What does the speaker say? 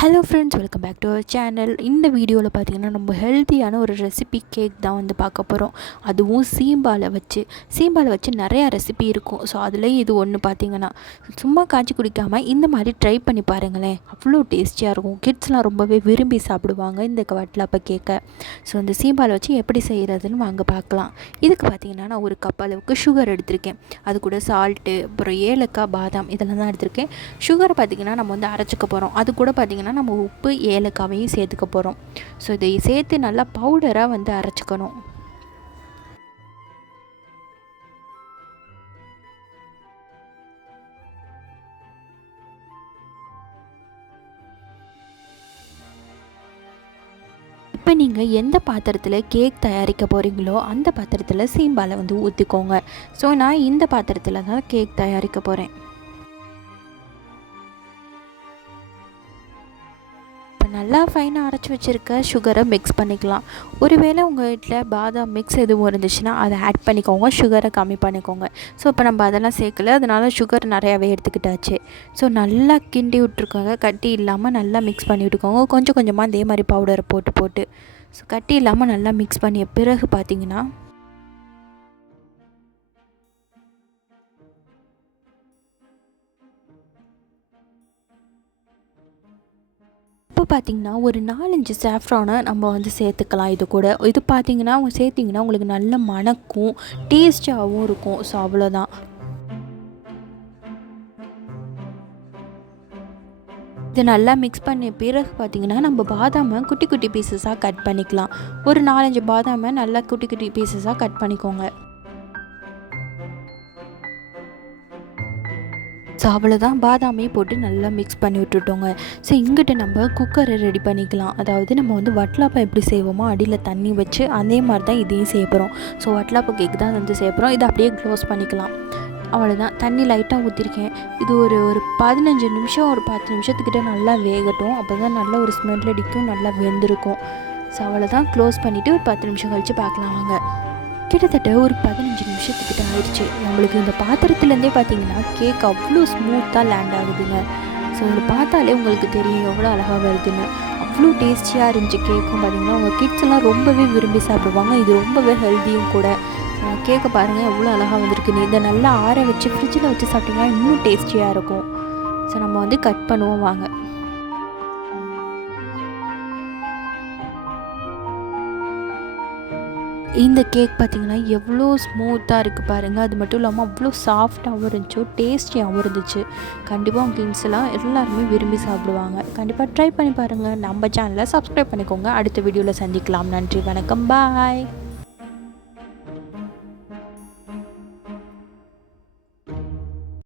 Hello friends, welcome back to our channel. இந்த வீடியோவில் பார்த்தீங்கன்னா நம்ம ஹெல்த்தியான ஒரு ரெசிபி கேக் தான் வந்து பார்க்க போகிறோம். அதுவும் சீம்பாலை வச்சு நிறையா ரெசிபி இருக்கும். ஸோ அதில் இது ஒன்று பார்த்தீங்கன்னா சும்மா காய்ச்சி குடிக்காமல் இந்த மாதிரி ட்ரை பண்ணி பாருங்களேன். அவ்வளோ டேஸ்டியாக இருக்கும். கிட்ஸ்லாம் ரொம்பவே விரும்பி சாப்பிடுவாங்க இந்த வட்டலாப்ப கேக்கை. ஸோ இந்த சீம்பாலை வச்சு எப்படி செய்கிறதுன்னு வாங்க பார்க்கலாம். இதுக்கு பார்த்தீங்கன்னா நான் ஒரு கப் அளவுக்கு சுகர் எடுத்திருக்கேன். அது கூட சால்ட்டு, அப்புறம் ஏலக்காய், பாதாம் இதெல்லாம் தான் எடுத்திருக்கேன். சுகரை பார்த்திங்கன்னா நம்ம வந்து அரைச்சிக்க போகிறோம். அது கூட பார்த்திங்கன்னா நம்ம உப்பு, ஏலக்காவையும் சேர்த்துக்க போகிறோம். ஸோ இதை சேர்த்து நல்லா பவுடராக வந்து அரைச்சிக்கணும். இப்போ நீங்கள் எந்த பாத்திரத்தில் கேக் தயாரிக்க போகிறீங்களோ அந்த பாத்திரத்தில் சீம்பாலை வந்து ஊற்றிக்கோங்க. ஸோ நான் இந்த பாத்திரத்தில் தான் கேக் தயாரிக்க போகிறேன். நல்லா ஃபைனாக அரைச்சி வச்சுருக்க சுகரை மிக்ஸ் பண்ணிக்கலாம். ஒருவேளை உங்கள் வீட்டில் பாதாம் மிக்ஸ் எதுவும் இருந்துச்சுன்னா அதை ஆட் பண்ணிக்கோங்க, சுகரை கம்மி பண்ணிக்கோங்க. ஸோ இப்போ நம்ம அதெல்லாம் சேர்க்கல, அதனால் சுகர் நிறையாவே எடுத்துக்கிட்டாச்சு. ஸோ நல்லா கிண்டி விட்ருக்கோங்க, கட்டி இல்லாமல் நல்லா மிக்ஸ் பண்ணி விட்டுக்கோங்க. கொஞ்சம் கொஞ்சமாக இதே மாதிரி பவுடரை போட்டு ஸோ கட்டி இல்லாமல் நல்லா மிக்ஸ் பண்ணிய பிறகு பார்த்திங்கன்னா இப்போ பார்த்திங்கன்னா ஒரு 4-5 சாஃப்ரானை நம்ம வந்து சேர்த்துக்கலாம். இது கூட இது பார்த்திங்கன்னா சேர்த்திங்கன்னா உங்களுக்கு நல்ல மணக்கும், டேஸ்ட்டாகவும் இருக்கும். ஸோ அவ்வளோதான். இது நல்லா மிக்ஸ் பண்ண பிறகு பார்த்திங்கன்னா நம்ம பாதாமை குட்டி குட்டி பீசஸாக கட் பண்ணிக்கலாம். ஒரு 4-5 பாதாமை நல்லா குட்டி குட்டி பீசஸாக கட் பண்ணிக்கோங்க. ஸோ அவ்வளோதான், பாதாமையும் போட்டு நல்லா மிக்ஸ் பண்ணி விட்டுட்டோங்க. ஸோ இங்கிட்ட நம்ம குக்கரை ரெடி பண்ணிக்கலாம். அதாவது நம்ம வந்து வட்டலாப்பம் எப்படி செய்வோமோ அடியில் தண்ணி வச்சு அதே மாதிரி தான் இதையும் செய்ய போகிறோம். ஸோ வட்டலாப்ப கேக் தான் வந்து செய்ய போகிறோம். இதை அப்படியே க்ளோஸ் பண்ணிக்கலாம். அவ்வளோதான், தண்ணி லைட்டாக ஊற்றிருக்கேன். இது ஒரு 15 நிமிஷம், ஒரு 10 நிமிஷத்துக்கிட்ட நல்லா வேகட்டும். அப்போ தான் நல்ல ஒரு ஸ்மெல் அடிக்கும், நல்லா வெந்திருக்கும். ஸோ அவ்வளோதான், க்ளோஸ் பண்ணிவிட்டு ஒரு 10 நிமிஷம் கழித்து பார்க்கலாம் வாங்க. கிட்டத்தட்ட ஒரு 15 நிமிஷத்துக்கிட்ட ஆயிடுச்சு. நம்மளுக்கு இந்த பாத்திரத்துலேருந்தே பார்த்தீங்கன்னா கேக் அவ்வளோ ஸ்மூத்தாக லேண்ட் ஆகுதுங்க. ஸோ இதில் பார்த்தாலே உங்களுக்கு தெரியும் எவ்வளோ அழகாக வருதுன்னு. அவ்வளோ டேஸ்டியாக இருந்துச்சு கேக்கும். பார்த்திங்கன்னா உங்கள் கிட்ஸ் எல்லாம் ரொம்பவே விரும்பி சாப்பிடுவாங்க. இது ரொம்பவே ஹெல்த்தியும் கூட. கேக்கை பாருங்கள் எவ்வளோ அழகாக வந்திருக்குன்னு. இதை நல்லா ஆற வச்சு ஃப்ரிட்ஜில் வச்சு சாப்பிட்டிங்கன்னா இன்னும் டேஸ்டியாக இருக்கும். ஸோ நம்ம வந்து கட் பண்ணுவோம் வாங்க. இந்த கேக் பார்த்திங்கன்னா எவ்வளோ ஸ்மூத்தாக இருக்குது பாருங்கள். அது மட்டும் இல்லாமல் அவ்வளோ சாஃப்டாகவும் இருந்துச்சு, டேஸ்டியாகவும் இருந்துச்சு. கண்டிப்பாக உங்கள் கிட்ஸ்லாம் எல்லாருமே விரும்பி சாப்பிடுவாங்க. கண்டிப்பாக ட்ரை பண்ணி பாருங்கள். நம்ம சேனலை சப்ஸ்கிரைப் பண்ணிக்கோங்க. அடுத்த வீடியோவில் சந்திக்கலாம். நன்றி, வணக்கம், பாய்.